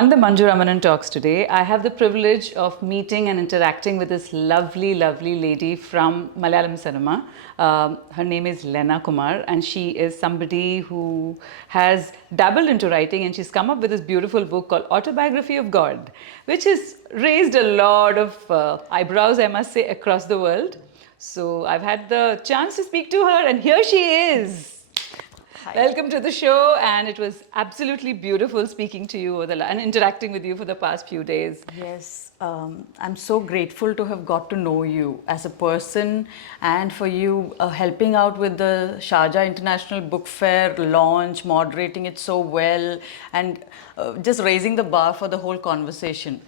On the Manju Ramanan Talks today, I have the privilege of meeting and interacting with this lovely, lovely lady from Malayalam cinema. Her name is Lenaa Kumar, and she is somebody who has dabbled into writing, and she's come up with this beautiful book called Autobiography of God, which has raised a lot of eyebrows, I must say, across the world. So I've had the chance to speak to her, and here she is. Hi. Welcome to the show, and it was absolutely beautiful speaking to you and interacting with you for the past few days. Yes, I'm so grateful to have got to know you as a person, and for you helping out with the Sharjah International Book Fair launch, moderating it so well, and just raising the bar for the whole conversation.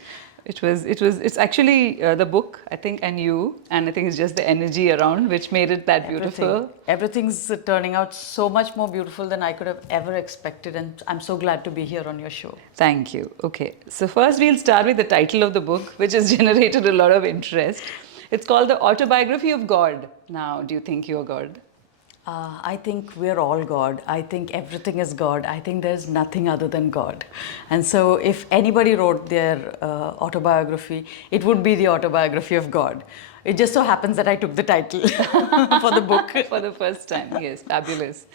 It's actually the book, I think, and you, and I think it's just the energy around which made it that beautiful. Everything's turning out so much more beautiful than I could have ever expected, and I'm so glad to be here on your show. Thank you. Okay, so first we'll start with the title of the book, which has generated a lot of interest. It's called The Autobiography of God. Now, do you think you're God? I think we're all God. I think everything is God. I think there's nothing other than God. And so if anybody wrote their autobiography, it would be the autobiography of God. It just so happens that I took the title for the book. For the first time, yes, fabulous.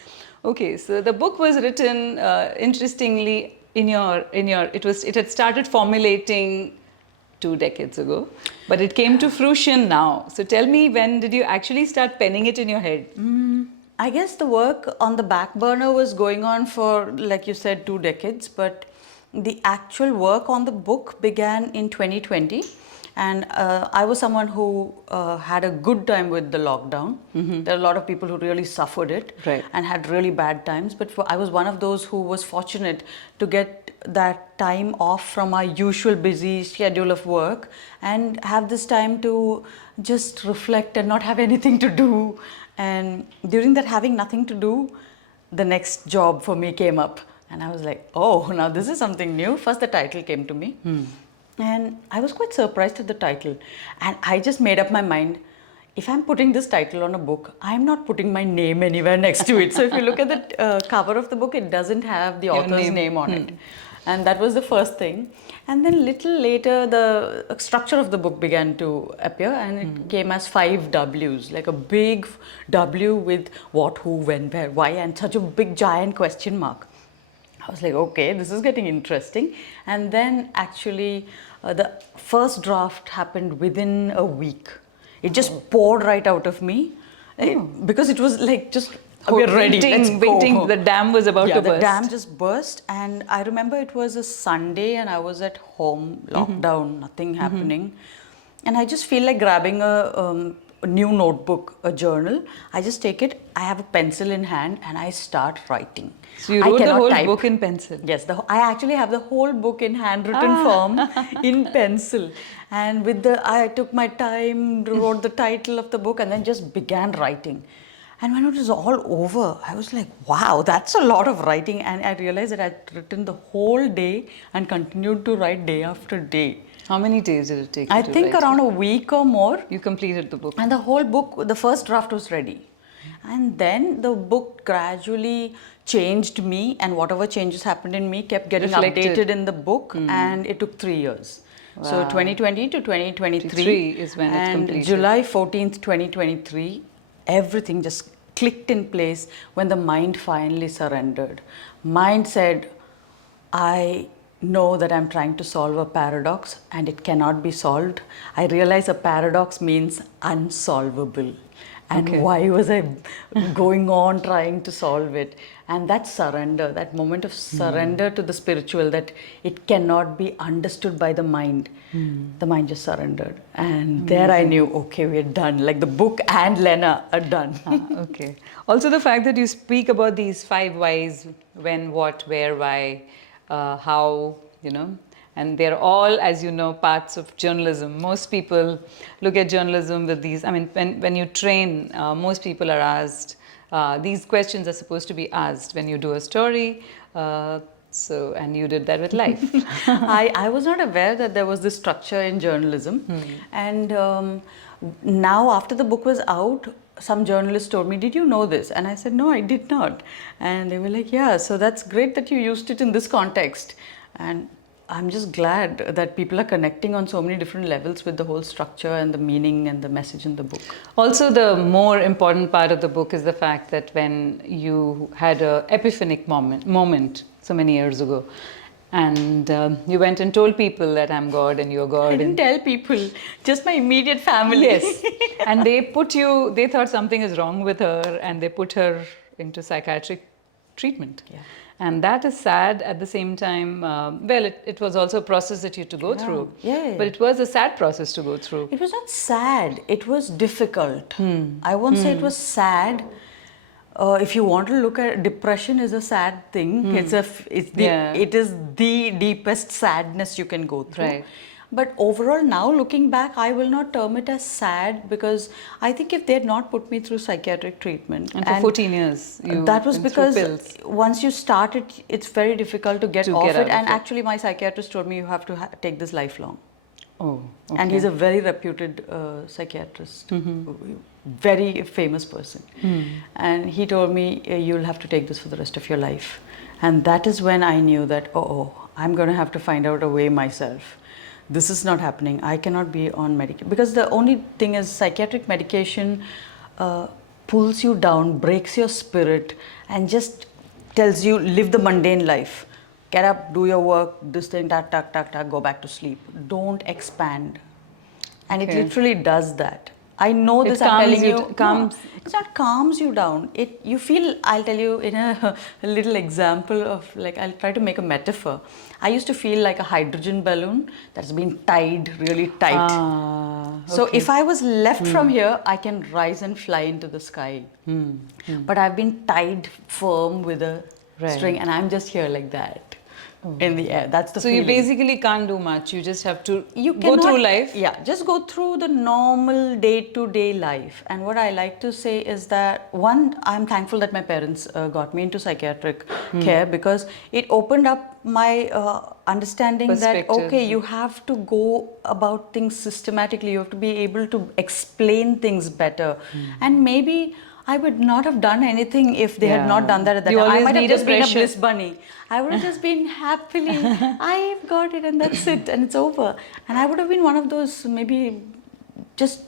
Okay, so the book was written, interestingly, it had started formulating 2 decades ago, but it came to fruition now. So tell me, when did you actually start penning it in your head? I guess the work on the back burner was going on for, like you said, 2 decades, but the actual work on the book began in 2020. And I was someone who had a good time with the lockdown. Mm-hmm. There are a lot of people who really suffered it, right, and had really bad times. But I was one of those who was fortunate to get that time off from our usual busy schedule of work and have this time to just reflect and not have anything to do. And during that having nothing to do, the next job for me came up. And I was like, oh, now this is something new. First, the title came to me. And I was quite surprised at the title. And I just made up my mind, if I'm putting this title on a book, I'm not putting my name anywhere next to it. So if you look at the cover of the book, it doesn't have the author's name on it. And that was the first thing. And then little later, the structure of the book began to appear, and it came as 5 W's, like a big W with what, who, when, where, why, and such a big giant question mark. I was like, okay, this is getting interesting. And then actually, the first draft happened within a week. It just poured right out of me, because it was like just, we're ready, let's go. The dam was about to burst. The dam just burst, and I remember it was a Sunday and I was at home, lockdown, nothing happening. And I just feel like grabbing a new notebook, a journal. I just take it, I have a pencil in hand, and I start writing. So you wrote the whole book in pencil? Yes, I actually have the whole book in handwritten form in pencil. And I took my time, wrote the title of the book, and then just began writing. And when it was all over, I was like, wow, that's a lot of writing. And I realized that I'd written the whole day and continued to write day after day. How many days did it take you I think write? Around a week or more. You completed the book. And the whole book, the first draft was ready. And then the book gradually changed me, and whatever changes happened in me kept getting updated in the book, and it took 3 years. Wow. So 2020 to 2023 is when it completed. And July 14th, 2023, everything just clicked in place when the mind finally surrendered. Mind said, I know that I'm trying to solve a paradox and it cannot be solved. I realize a paradox means unsolvable. And why was I going on trying to solve it? And that surrender, that moment of surrender to the spiritual, that it cannot be understood by the mind. The mind just surrendered. And there I knew, okay, we're done. Like the book and Lenaa are done. Okay. Also the fact that you speak about these 5 whys, when, what, where, why, how, and they're all, as you know, parts of journalism. Most people look at journalism with these, when you train, most people are asked, these questions are supposed to be asked when you do a story, and you did that with life. I was not aware that there was this structure in journalism. And now after the book was out, some journalists told me, did you know this? And I said, no, I did not. And they were like, yeah, so that's great that you used it in this context. And I'm just glad that people are connecting on so many different levels with the whole structure and the meaning and the message in the book. Also, the more important part of the book is the fact that when you had a epiphanic moment so many years ago, and you went and told people that I'm God and you're God. I didn't tell people, just my immediate family. Yes, and they thought something is wrong with her, and they put her into psychiatric treatment. Yeah. And that is sad. At the same time, it was also a process that you had to go through. Yeah. But it was a sad process to go through. It was not sad, it was difficult. I won't say it was sad. If you want to look at depression is a sad thing. It is the deepest sadness you can go through. Right. But overall, now looking back, I will not term it as sad, because I think if they had not put me through psychiatric treatment, And for 14 years, that was because pills. once you start it, it's very difficult to get To off get out it. of And it. actually, my psychiatrist told me you have to take this lifelong. Oh, okay. And he's a very reputed psychiatrist, very famous person. And he told me, you'll have to take this for the rest of your life. And that is when I knew that, I'm going to have to find out a way myself. This is not happening. I cannot be on medication. Because the only thing is, psychiatric medication pulls you down, breaks your spirit, and just tells you, live the mundane life. Get up, do your work, this thing, tak, tak, tak, tak, go back to sleep. Don't expand. And it literally does that. I know this, I'm telling you. It's not calms you down. You feel, I'll tell you in a little example of, like, I'll try to make a metaphor. I used to feel like a hydrogen balloon that's been tied really tight. So if I was left from here, I can rise and fly into the sky. But I've been tied firm with a string, and I'm just here like that. In the air. That's the feeling. So you basically can't do much. You just have to go through life. Yeah, just go through the normal day-to-day life. And what I like to say is that, one, I'm thankful that my parents got me into psychiatric care, because it opened up my understanding that, okay, you have to go about things systematically. You have to be able to explain things better. And maybe I would not have done anything if they had not done that at that time. I might have just been a bliss bunny. I would have just been happily, I've got it and that's it and it's over. And I would have been one of those maybe just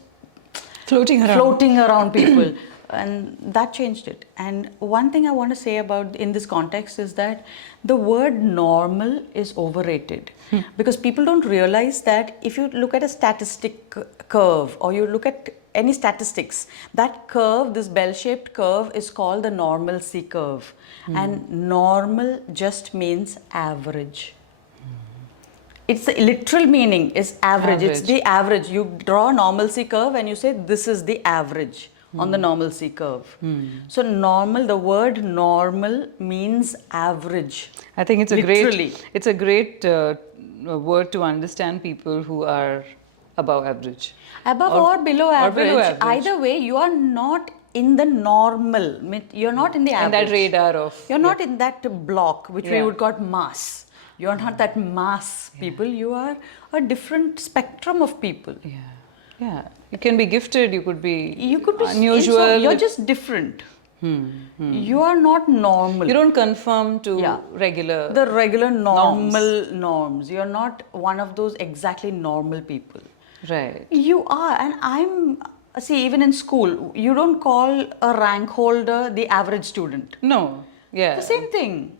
floating around people. And that changed it. And one thing I want to say about in this context is that the word normal is overrated. Because people don't realize that if you look at a statistic curve, or you look at any statistics, that curve, this bell-shaped curve, is called the normalcy curve. And normal just means average. It's the literal meaning is average. It's the average. You draw a normalcy curve and you say this is the average on the normalcy curve. So normal, the word normal means average. I think it's a great word to understand people who are above average. Above or below average. Either way, you are not in the normal. You're not in the average. In that radar of... You're not in that block, which we would call mass. You're not that mass people. You are a different spectrum of people. Yeah. You can be gifted, you could be unusual. You're just different. You are not normal. You don't conform to the regular normal norms. You're not one of those exactly normal people. Right. You are. And even in school, you don't call a rank holder the average student. No. Yeah. The same thing.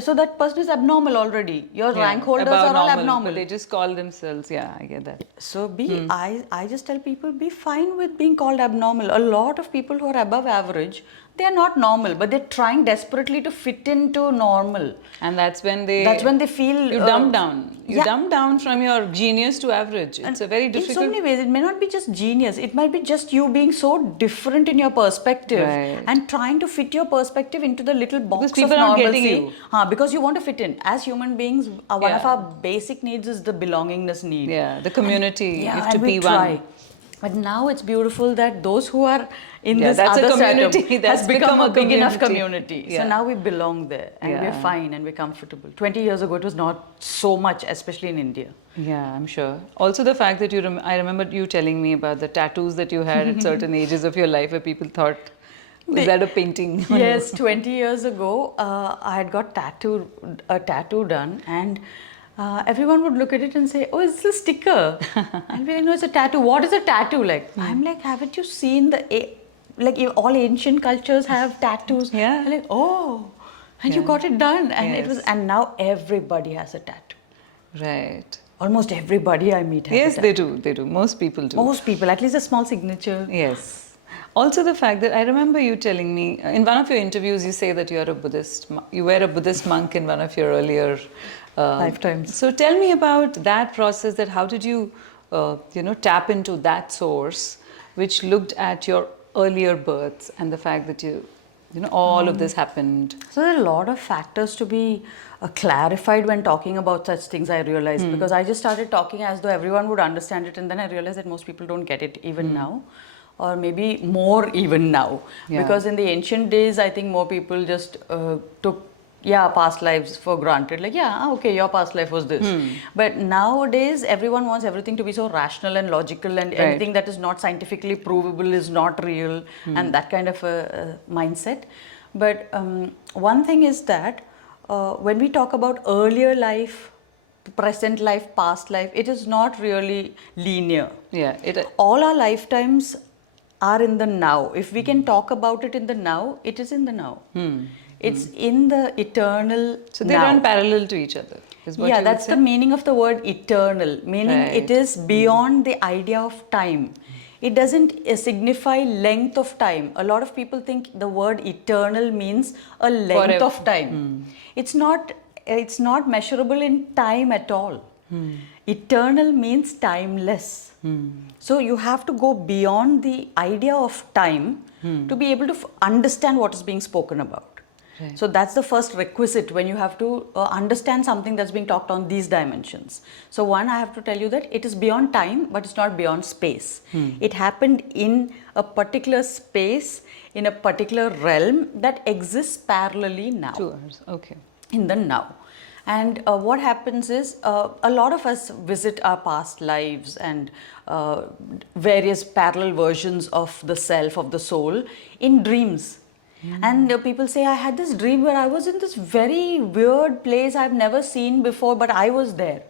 So that person is abnormal already. Your rank holders are all abnormal. But they just call themselves, I get that. So I just tell people, be fine with being called abnormal. A lot of people who are above average, they are not normal, but they're trying desperately to fit into normal. And that's when they feel... You dumb down. You dumb down from your genius to average. It's a very difficult... In so many ways, it may not be just genius. It might be just you being so different in your perspective. Right. And trying to fit your perspective into the little box because of people normalcy. Aren't getting you. Because you want to fit in. As human beings, one of our basic needs is the belongingness need. Yeah, the community. You have to and be one. But now it's beautiful that those who are in this that's other a community. setup That's has become a big enough community. Yeah. So now we belong there and we're fine and we're comfortable. 20 years ago, it was not so much, especially in India. Yeah, I'm sure. Also the fact that I remember you telling me about the tattoos that you had at certain ages of your life where people thought, is that a painting? Yes, 20 years ago, I had got a tattoo done, and everyone would look at it and say, oh, it's a sticker. I'll be like, no, it's a tattoo. What is a tattoo like? I'm like, haven't you seen all ancient cultures have tattoos? Yeah. I'm like, oh, and you got it done. And Yes. and now everybody has a tattoo. Right. Almost everybody I meet has Yes, a they tattoo. do. They do. Most people do. Most people, at least a small signature. Yes. Also, the fact that I remember you telling me in one of your interviews, you say that you are a Buddhist. You were a Buddhist monk in one of your earlier Lifetimes. So tell me about that process. That how did you, tap into that source, which looked at your earlier births and the fact that all of this happened. So there are a lot of factors to be clarified when talking about such things, I realized, because I just started talking as though everyone would understand it, and then I realized that most people don't get it even now, or maybe more even now. Yeah. Because in the ancient days, I think more people just took past lives for granted, like okay, your past life was this. But nowadays everyone wants everything to be so rational and logical, and Right. anything that is not scientifically provable is not real, and that kind of a mindset. But one thing is that when we talk about earlier life, present life, past life, it is not really linear. Yeah. All our lifetimes are in the now. If we can talk about it in the now, it is in the now. It's in the eternal. So they now. run parallel to each other. Is what you would That's say? the meaning of the word eternal, meaning Right. it is beyond the idea of time. It doesn't signify length of time. A lot of people think the word eternal means a length Forever. of time. It's not measurable in time at all. Eternal means timeless. So you have to go beyond the idea of time to be able to understand what is being spoken about. Right. So that's the first requisite when you have to understand something that's being talked on these dimensions. So one, I have to tell you that it is beyond time, but it's not beyond space. It happened in a particular space, in a particular realm that exists parallelly now. 2 hours. Okay. In the now. And what happens is a lot of us visit our past lives and various parallel versions of the self, of the soul, in dreams. And people say, I had this dream where I was in this very weird place I've never seen before, but I was there.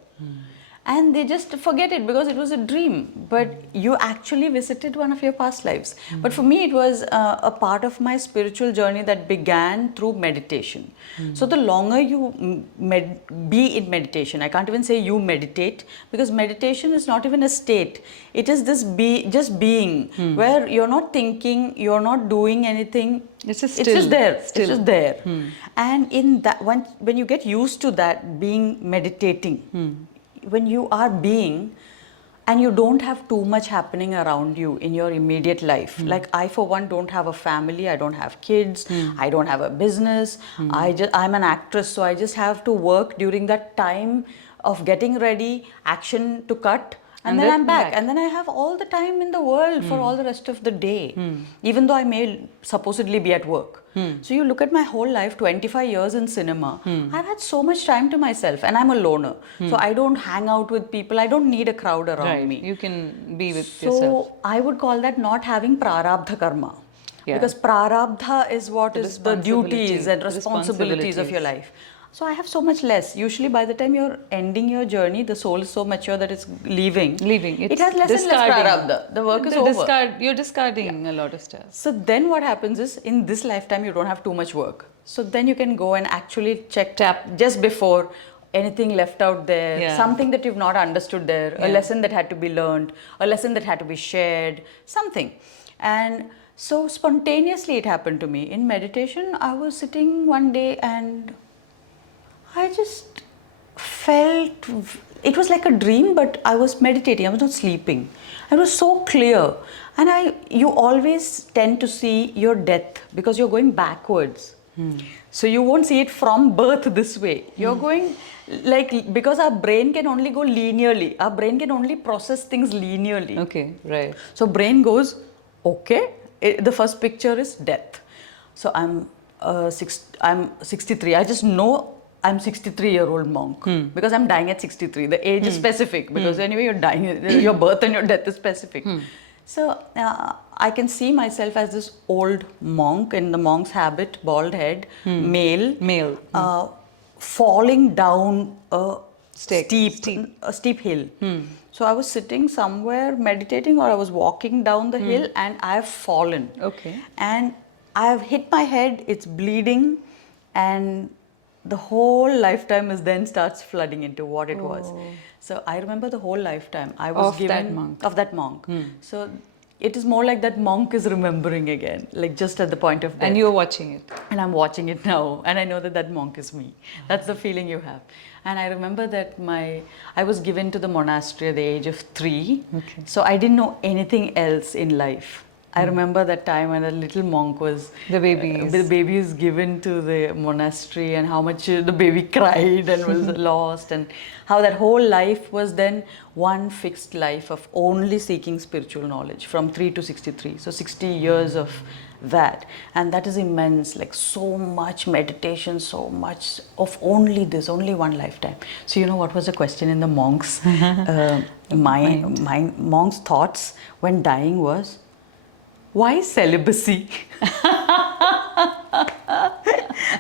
And they just forget it because it was a dream. But you actually visited one of your past lives. But for me, it was a part of my spiritual journey that began through meditation. So the longer you be in meditation, I can't even say you meditate, because meditation is not even a state. It is this just being, where you're not thinking, you're not doing anything. It's just It's just there. still. It's just there. And in that, when you get used to that, being meditating, when you are being and you don't have too much happening around you in your immediate life, like I for one don't have a family, I don't have kids, I don't have a business, I'm an actress, so I just have to work during that time of getting ready, action to cut, and then I'm back. And then I have all the time in the world for all the rest of the day, even though I may supposedly be at work. So you look at my whole life, 25 years in cinema, I've had so much time to myself, and I'm a loner. So I don't hang out with people, I don't need a crowd around me. You can be with So yourself. I would call that not having prarabdha karma. Yeah. Because prarabdha is what is the duties and the responsibilities of your life. So I have so much less. Usually by the time you're ending your journey, the soul is so mature that it's leaving. It has less and less prarabdha. The work is over. You're discarding a lot of stuff. So then what happens is, in this lifetime, you don't have too much work. So then you can go and actually tap just before, anything left out there, something that you've not understood there, a lesson that had to be learned, a lesson that had to be shared, something. And so spontaneously it happened to me. In meditation, I was sitting one day and I just felt, it was like a dream, but I was meditating, I was not sleeping. It was so clear. And you always tend to see your death because you're going backwards. So you won't see it from birth this way. You're going because our brain can only go linearly. Our brain can only process things linearly. Okay, right. So brain goes, okay, the first picture is death. So I'm 63. I just know I'm 63-year-old monk because I'm dying at 63. The age is specific because anyway you're dying, your birth and your death is specific. So I can see myself as this old monk in the monk's habit, bald head, male, falling down a a steep hill. So I was sitting somewhere meditating, or I was walking down the hill, and I've fallen. Okay. And I've hit my head, it's bleeding, and the whole lifetime is then starts flooding into what it was. So I remember the whole lifetime I was Of that monk. of that monk. So it is more like that monk is remembering again, like just at the point of death. And you're watching it. And I'm watching it now, and I know that that monk is me. That's the feeling you have. And I remember that I was given to the monastery at the age of 3. Okay. So I didn't know anything else in life. I remember that time when a little monk was The baby is given to the monastery, and how much the baby cried and was lost, and how that whole life was then one fixed life of only seeking spiritual knowledge from 3 to 63. So 60 years of that, and that is immense, like so much meditation, so much of only this, only one lifetime. So you know what was the question in the monks' my monks' thoughts when dying was, why celibacy?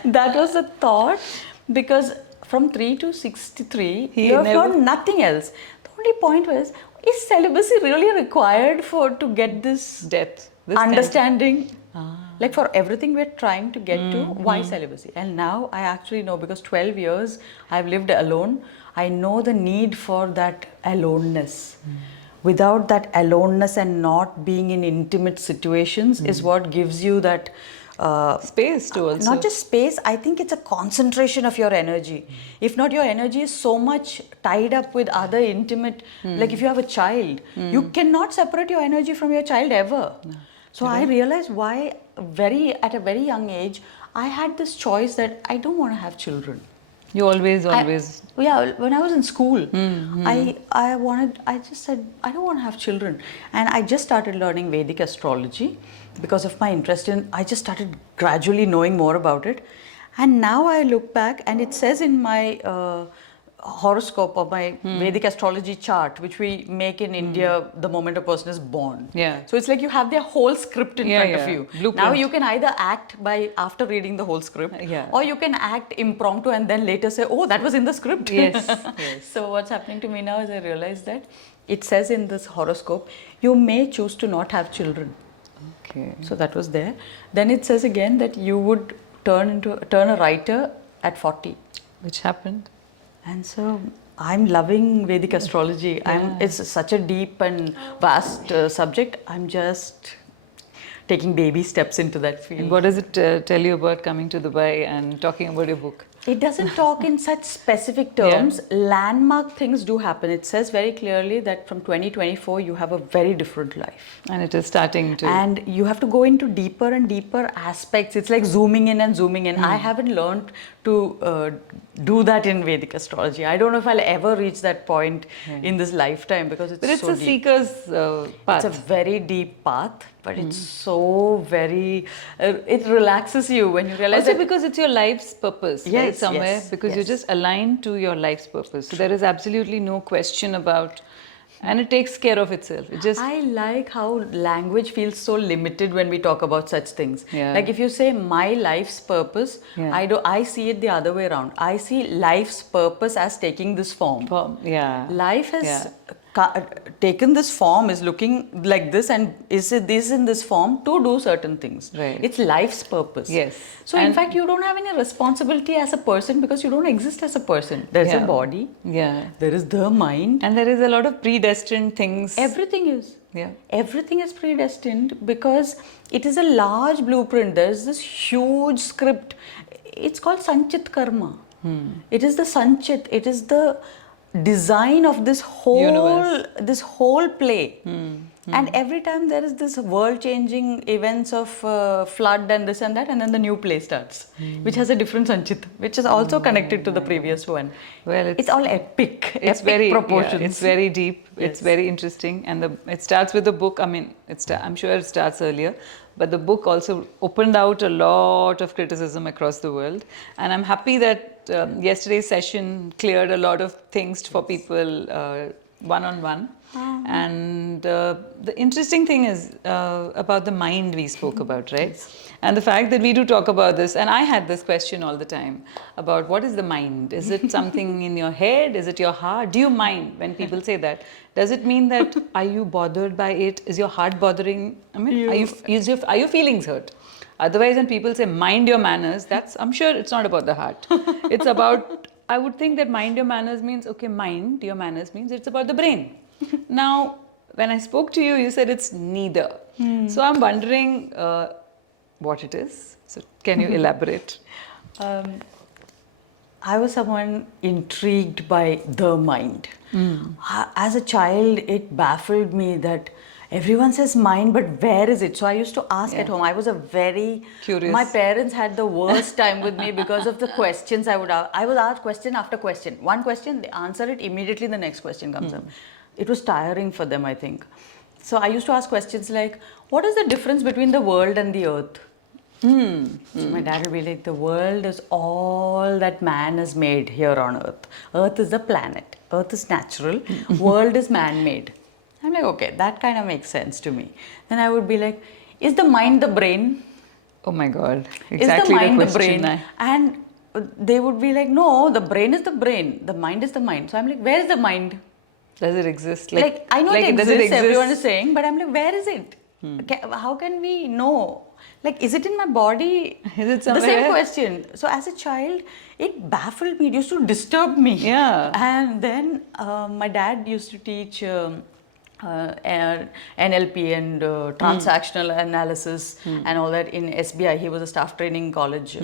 That was the thought, because from 3 to 63, you have known nothing else. The only point was, is celibacy really required to get this Depth. understanding? Like for everything we're trying to get to, why celibacy? And now I actually know, because 12 years I've lived alone, I know the need for that aloneness. Without that aloneness and not being in intimate situations is what gives you that space to also. Not just space, I think it's a concentration of your energy. If not, your energy is so much tied up with other intimate, like if you have a child, you cannot separate your energy from your child ever. No. So I realized why at a very young age, I had this choice that I don't want to have children. You always. Yeah, when I was in school, I just said, I don't want to have children. And I just started learning Vedic astrology because of my interest I just started gradually knowing more about it. And now I look back, and it says in my horoscope or my Vedic astrology chart, which we make in India the moment a person is born. Yeah. So it's like you have their whole script in front of you. Blueprint. Now you can either act after reading the whole script, or you can act impromptu and then later say, oh, that was in the script. Yes. So what's happening to me now is I realize that it says in this horoscope, you may choose to not have children. Okay. So that was there. Then it says again that you would turn a writer at 40. Which happened. And so I'm loving Vedic astrology. It's such a deep and vast subject. I'm just taking baby steps into that field. And what does it tell you about coming to Dubai and talking about your book? It doesn't talk in such specific terms. Landmark things do happen. It says very clearly that from 2024 you have a very different life. And it is starting to. And you have to go into deeper and deeper aspects. It's like zooming in and zooming in. I haven't learned to do that in Vedic astrology. I don't know if I'll ever reach that point in this lifetime, because it's so deep. But it's a seeker's path. It's a very deep path, but it's so very, it relaxes you when you realize Also that. because it's your life's purpose, right? Somewhere, because you're just aligned to your life's purpose. So there is absolutely no question about, and it takes care of itself. It just. I like how language feels so limited when we talk about such things. Yeah. Like if you say my life's purpose, I see it the other way around. I see life's purpose as taking this form. Life has taken this form, is looking like this, and is in this form to do certain things. Right. It's life's purpose. Yes. So in fact, you don't have any responsibility as a person, because you don't exist as a person. There's a body. Yeah. There is the mind. And there is a lot of predestined things. Everything is. Yeah. Everything is predestined because it is a large blueprint. There's this huge script. It's called Sanchit Karma. It is the Sanchit. It is the design of this whole play. And every time there is this world-changing events of flood and this and that, and then the new play starts, which has a different Sanchit, which is also connected to the previous one. Well, it's all epic. It's epic very proportions. it's very deep. Yes. It's very interesting, and it starts with the book. I mean, I'm sure it starts earlier, but the book also opened out a lot of criticism across the world, and I'm happy that yesterday's session cleared a lot of things for people one-on-one. And the interesting thing is about the mind we spoke about, right? And the fact that we do talk about this, and I had this question all the time about what is the mind? Is it something in your head? Is it your heart? Do you mind when people say that? Does it mean that are you bothered by it? Is your heart bothering? I mean, are your feelings hurt? Otherwise, when people say mind your manners, I'm sure it's not about the heart. It's about, I would think that mind your manners means, okay, mind your manners means it's about the brain. Now, when I spoke to you, you said it's neither. So I'm wondering what it is. So can you elaborate? I was someone intrigued by the mind. As a child, it baffled me that everyone says mind, but where is it? So I used to ask at home. I was a very curious. My parents had the worst time with me because of the questions I would ask. I would ask question after question. One question, they answer it immediately. The next question comes up. It was tiring for them, I think. So I used to ask questions like, "What is the difference between the world and the earth?" So my dad would be like, the world is all that man has made here on earth. Earth is the planet. Earth is natural. World is man-made. I'm like, okay, that kind of makes sense to me. Then I would be like, is the mind the brain? Oh my God. Exactly Is the mind the question brain? And they would be like, no, the brain is the brain. The mind is the mind. So I'm like, where is the mind? Does it exist? Like I know it does it exists, exist? everyone is saying, but I'm like, where is it? How can we know? Like, is it in my body? Is it The somewhere? same question. So as a child, it baffled me. It used to disturb me. Yeah. And then my dad used to teach NLP and transactional analysis and all that in SBI. He was a staff training college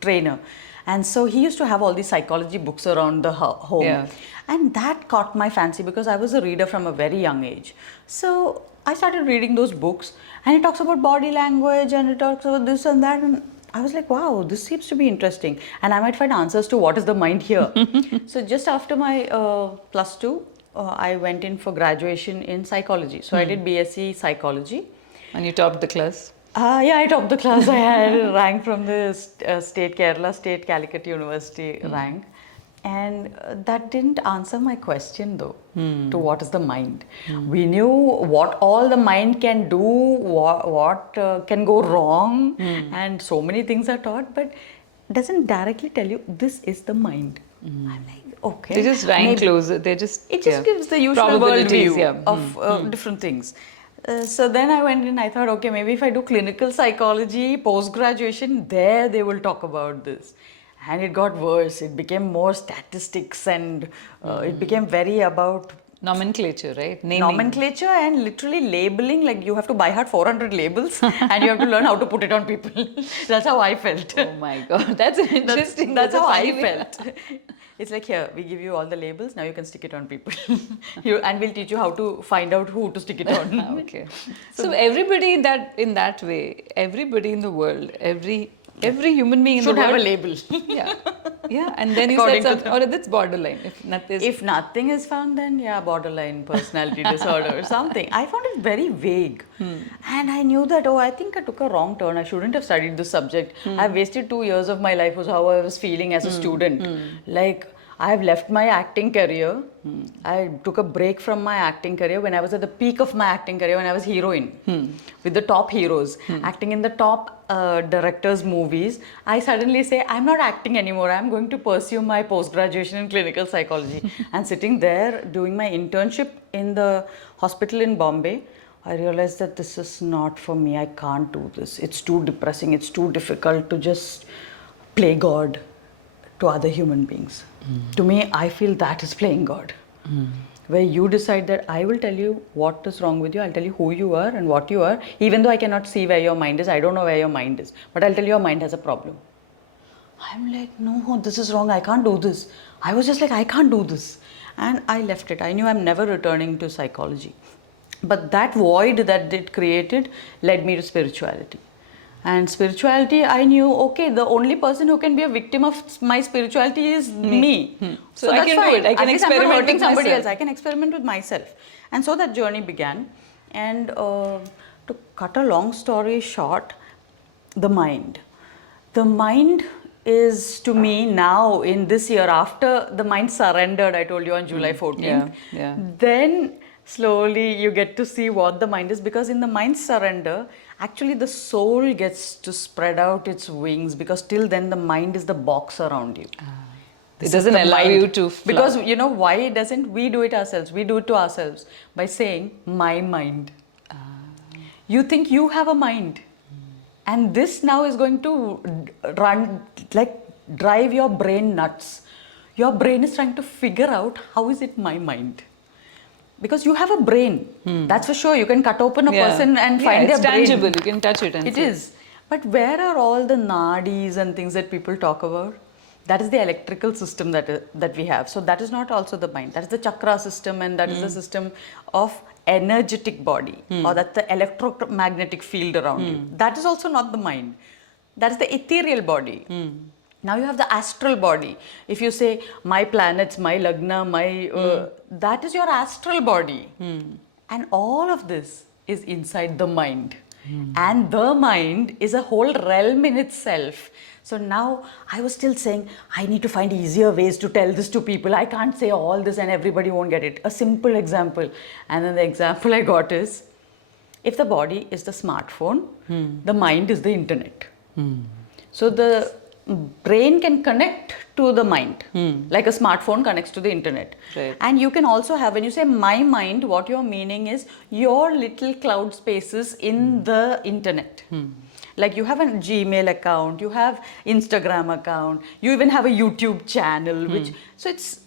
trainer. And so he used to have all these psychology books around the home. Yeah. And that caught my fancy because I was a reader from a very young age. So I started reading those books, and it talks about body language and it talks about this and that. And I was like, wow, this seems to be interesting. And I might find answers to what is the mind here. So just after my plus two, I went in for graduation in psychology. So I did BSc psychology. And you topped the class? Yeah, I topped the class. I had a rank from the Kerala State Calicut University rank. And that didn't answer my question though, to what is the mind. We knew what all the mind can do, what can go wrong, and so many things are taught, but doesn't directly tell you this is the mind. I'm like, okay. They just rank closer. It just gives the usual probabilities, worldview of different things. So then I went in, I thought, okay, maybe if I do clinical psychology, post-graduation, there they will talk about this. And it got worse. It became more statistics and it became very about nomenclature, right? Naming. Nomenclature and literally labeling. Like you have to buy heart 400 labels and you have to learn how to put it on people. That's how I felt. Oh my God, that's interesting. That's how I felt. It's like, here, we give you all the labels, now you can stick it on people. And we'll teach you how to find out who to stick it on. Okay. So everybody in that way, everybody in the world, every human being in the world should have a label. Yeah. Yeah. And then you said something, or that's borderline. If nothing is found, then yeah, borderline personality disorder or something. I found it very vague. And I knew that, I think I took a wrong turn. I shouldn't have studied this subject. I've wasted 2 years of my life was how I was feeling as a student. Like, I've left my acting career. I took a break from my acting career when I was at the peak of my acting career, when I was heroine with the top heroes, acting in the top directors' movies. I suddenly say, I'm not acting anymore. I'm going to pursue my post-graduation in clinical psychology. And sitting there doing my internship in the hospital in Bombay, I realized that this is not for me. I can't do this. It's too depressing. It's too difficult to just play God to other human beings. To me, I feel that is playing God. Where you decide that I will tell you what is wrong with you, I'll tell you who you are and what you are, even though I cannot see where your mind is, I don't know where your mind is, but I'll tell you your mind has a problem. I'm like, no, this is wrong, I can't do this. I was just like, I can't do this. And I left it. I knew I'm never returning to psychology. But that void that it created led me to spirituality. And spirituality, I knew, okay, the only person who can be a victim of my spirituality is me. So I can do it. I can experiment I'm not hurting with somebody myself. else. I can experiment with myself. And so that journey began. And to cut a long story short, the mind. The mind is to me now in this year, after the mind surrendered, I told you on July 14th, then slowly you get to see what the mind is, because in the mind surrender, actually the soul gets to spread out its wings, because till then the mind is the box around you. It doesn't allow you to fly. Because you know why it doesn't? We do it ourselves. We do it to ourselves by saying, my mind. You think you have a mind. And this now is going to drive your brain nuts. Your brain is trying to figure out, how is it my mind? Because you have a brain. That's for sure. You can cut open a person and find their brain. It's tangible. You can touch it. And it is. But where are all the nadis and things that people talk about? That is the electrical system that we have. So that is not also the mind. That is the chakra system, and that is the system of energetic body, or that's the electromagnetic field around you. That is also not the mind. That is the ethereal body. Now you have the astral body. If you say, my planets, my lagna, that is your astral body. And all of this is inside the mind. And the mind is a whole realm in itself. So now I was still saying, I need to find easier ways to tell this to people. I can't say all this and everybody won't get it. A simple example. And then the example I got is, if the body is the smartphone, the mind is the internet. So the brain can connect to the mind, like a smartphone connects to the internet. Right. And you can also have, when you say my mind, what you're meaning is your little cloud spaces in the internet. Like you have a Gmail account, you have Instagram account, you even have a YouTube channel, so it's,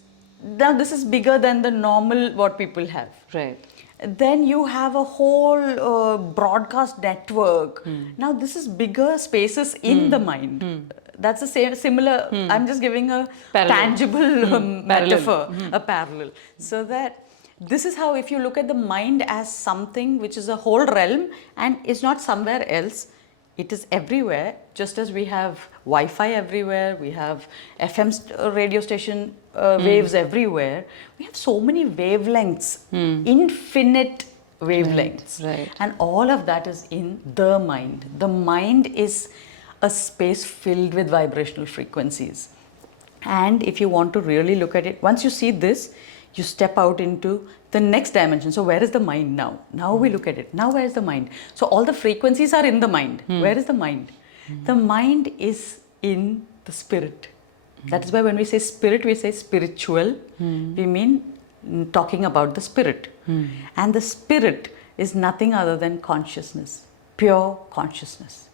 now this is bigger than the normal what people have. Right. Then you have a whole broadcast network. Now this is bigger spaces in the mind. That's the same, similar, I'm just giving a tangible metaphor, a parallel. So that this is how, if you look at the mind as something which is a whole realm and is not somewhere else, it is everywhere, just as we have Wi-Fi everywhere, we have FM radio station waves everywhere. We have so many wavelengths, infinite wavelengths. Right. And all of that is in the mind. The mind is a space filled with vibrational frequencies. And if you want to really look at it, once you see this, you step out into the next dimension. So where is the mind now? Now we look at it. Now where is the mind? So all the frequencies are in the mind. Where is the mind? The mind is in the spirit. That is why when we say spirit, we say spiritual. We mean talking about the spirit. And the spirit is nothing other than consciousness, pure consciousness.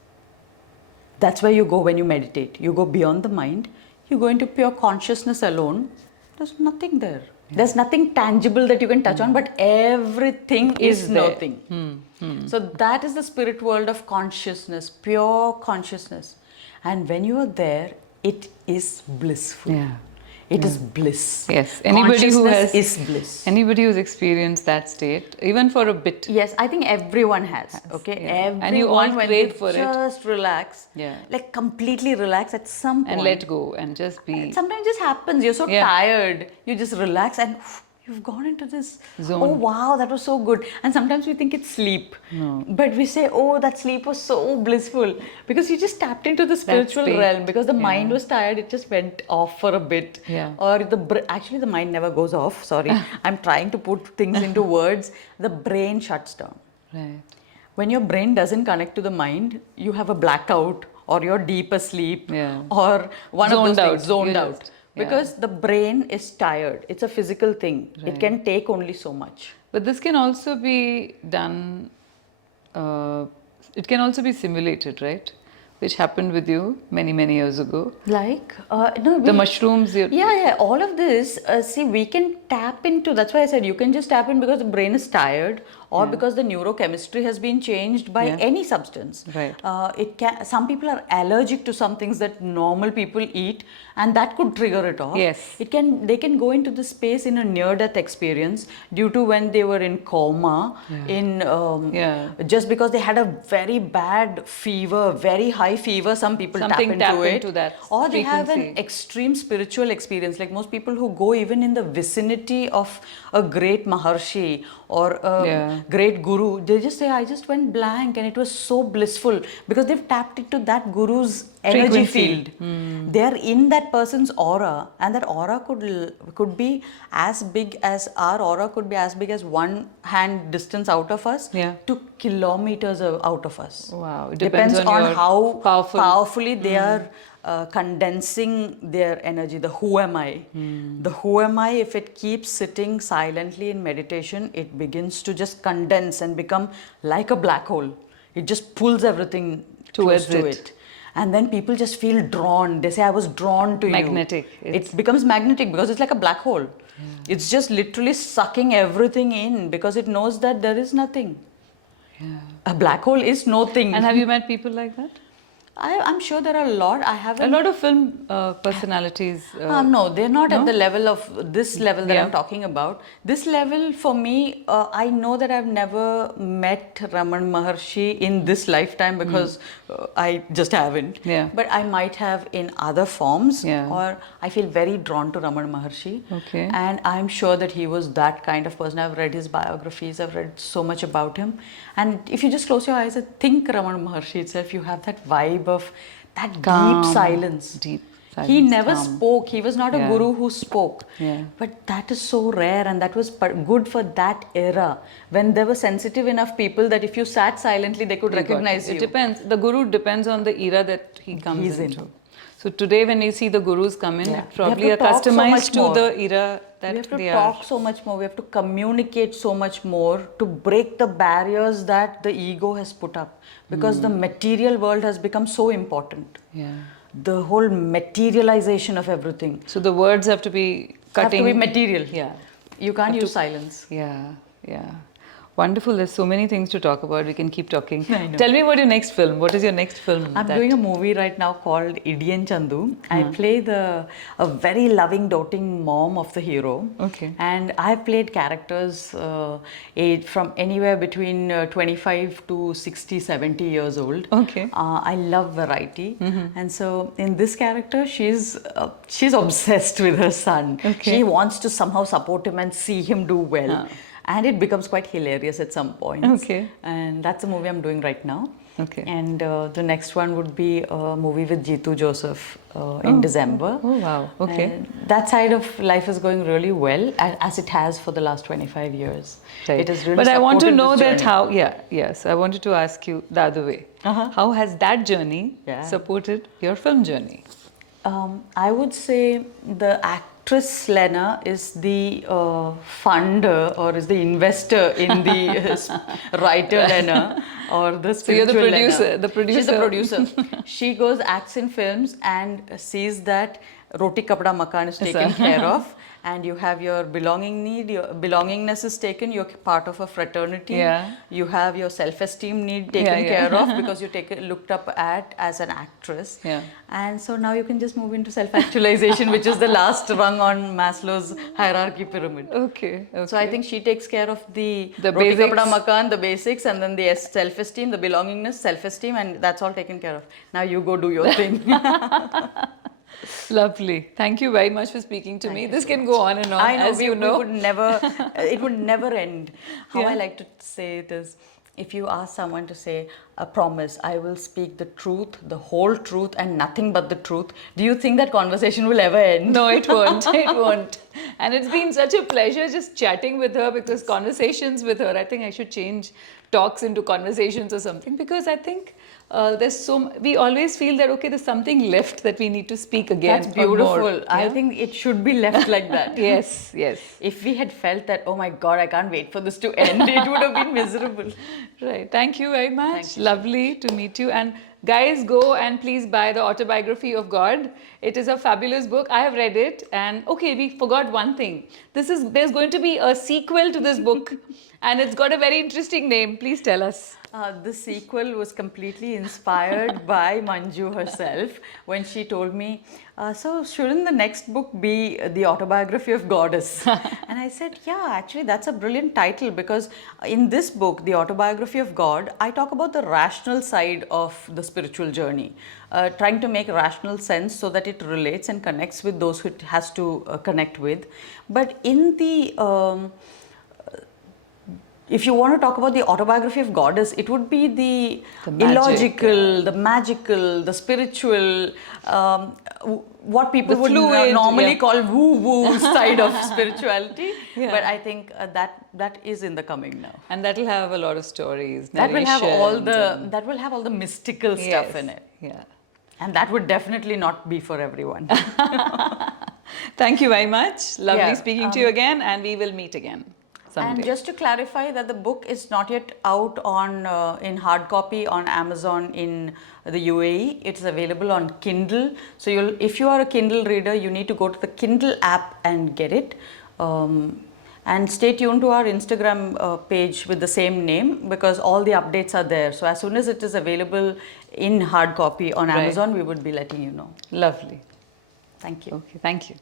That's where you go when you meditate. You go beyond the mind. You go into pure consciousness alone. There's nothing there. There's nothing tangible that you can touch on, but everything is nothing. So that is the spirit world of consciousness, pure consciousness. And when you are there, it is blissful. Yeah. It is bliss. Yes. Anybody who has is bliss. Anybody who's experienced that state, even for a bit. Yes, I think everyone has. Okay, Yeah. everyone, And you all when crave they for it. just relax, Yeah. like completely relax at some point. And let go and just be. Sometimes it just happens. You're so tired. You just relax and you've gone into this zone. Oh wow, that was so good. And sometimes we think it's sleep. No. But we say, oh, that sleep was so blissful. Because you just tapped into the spiritual state. realm. Because the mind was tired, it just went off for a bit. Yeah. Or actually the mind never goes off. Sorry. I'm trying to put things into words. The brain shuts down. Right. When your brain doesn't connect to the mind, you have a blackout, or you're deep asleep, Yeah. or one Zoned of those things, out. zoned You're out. just- Because the brain is tired. It's a physical thing. Right. It can take only so much. But this can also be done, it can also be simulated, right? Which happened with you many, many years ago. Like, no, The mushrooms. Yeah, all of this, see, we can tap into, that's why I said you can just tap in because the brain is tired, or because the neurochemistry has been changed by any substance. Right. Some people are allergic to some things that normal people eat, and that could trigger it off. Yes. They can go into the space in a near-death experience due to when they were in coma, just because they had a very bad fever, very high fever. Some people tap into that or they have an frequency. extreme spiritual experience. Like most people who go even in the vicinity of a great Maharshi or great guru, they just say, I just went blank and it was so blissful because they've tapped into that guru's energy Frequency. field. They are in that person's aura, and that aura could be as big as our aura could be as big as one hand distance out of us to kilometers out of us. Wow. It Depends on your how powerful. powerfully they are condensing their energy. The who am I? The who am I, if it keeps sitting silently in meditation, it begins to just condense and become like a black hole. It just pulls everything Towards close to it. And then people just feel drawn. They say, I was drawn to Magnetic. you. It becomes magnetic because it's like a black hole. It's just literally sucking everything in because it knows that there is nothing. A black hole is nothing. And have you met people like that? I'm sure there are a lot. I haven't. A lot of film personalities. No, they're not at the level of this level that I'm talking about. This level for me, I know that I've never met Raman Maharshi in this lifetime because I just haven't. But I might have in other forms, or I feel very drawn to Raman Maharshi. Okay. And I'm sure that he was that kind of person. I've read his biographies, I've read so much about him. And if you just close your eyes and think Raman Maharshi itself, you have that vibe of that Calm, deep silence. Deep silence. He never calm. spoke. He was not a guru who spoke. But that is so rare, and that was good for that era when there were sensitive enough people that if you sat silently, they could recognize you. It depends. The guru depends on the era that he comes into. So today when you see the gurus come in, it probably are customized to the era that we have to they talk so much more. We have to communicate so much more to break the barriers that the ego has put up, because the material world has become so important. The whole materialization of everything. So the words have to be cutting. Have to be material. You can't use silence. Wonderful. There's so many things to talk about. We can keep talking. Tell me about your next film. What is your next film? I'm doing a movie right now called Idiyan Chandu. I play a very loving, doting mom of the hero. And I've played characters aged from anywhere between 25 to 60, 70 years old. I love variety. And so in this character, she's obsessed with her son. She wants to somehow support him and see him do well. And it becomes quite hilarious at some points. And that's a movie I'm doing right now. And the next one would be a movie with Jeetu Joseph in December. And that side of life is going really well, as it has for the last 25 years. It is really. But I want to know that how. I wanted to ask you the other way. How has that journey supported your film journey? I would say the actress Lenaa is the funder, or is the investor in the writer Lenaa, or the spiritual So you're the producer. Lenaa. The producer. She's the producer. She goes, acts in films, and sees that roti kapda makan is taken care of, and you have your belonging need, your belongingness is taken, you're part of a fraternity. You have your self-esteem need taken care of because you looked up at as an actress. And so now you can just move into self-actualization, which is the last rung on Maslow's hierarchy pyramid. So I think she takes care of the roti kapda makan, the basics, and then the self-esteem, the belongingness, self-esteem, and that's all taken care of. Now you go do your thing. Lovely. Thank you very much for speaking to me. This can go on and on. I know, as you know. It would never end. How I like to say it is, if you ask someone to say a promise, I will speak the truth, the whole truth, and nothing but the truth, do you think that conversation will ever end? No, it won't. It won't. And it's been such a pleasure just chatting with her, because conversations with her, I think I should change talks into conversations or something, because I think we always feel that, okay, there's something left that we need to speak again. That's beautiful. I think it should be left like that. Yes. If we had felt that, oh my God, I can't wait for this to end, it would have been miserable. Right. Thank you very much. Lovely to meet you. And guys, go and please buy the Autobiography of God. It is a fabulous book. I have read it. And okay, we forgot one thing. There's going to be a sequel to this book. And it's got a very interesting name. Please tell us. The sequel was completely inspired by Manju herself when she told me, so shouldn't the next book be the Autobiography of Goddess? And I said, yeah, actually that's a brilliant title, because in this book, the Autobiography of God, I talk about the rational side of the spiritual journey, trying to make rational sense so that it relates and connects with those who it has to connect with. But in the if you want to talk about the autobiography of goddess, it would be the magic, illogical, the magical, the spiritual, what people The would fluid, normally yeah. call woo-woo side of spirituality. Yeah. But I think that is in the coming now. And that'll have a lot of stories. That will have all narrations the mystical stuff yes, in it. Yeah. And that would definitely not be for everyone. Thank you very much. Lovely Yeah, speaking to you again, and we will meet again someday. And just to clarify that the book is not yet out on in hard copy on Amazon in the UAE. It's available on Kindle. So if you are a Kindle reader, you need to go to the Kindle app and get it. And stay tuned to our Instagram page with the same name, because all the updates are there. So as soon as it is available in hard copy on Right. Amazon, we would be letting you know. Lovely. Thank you. Okay, thank you.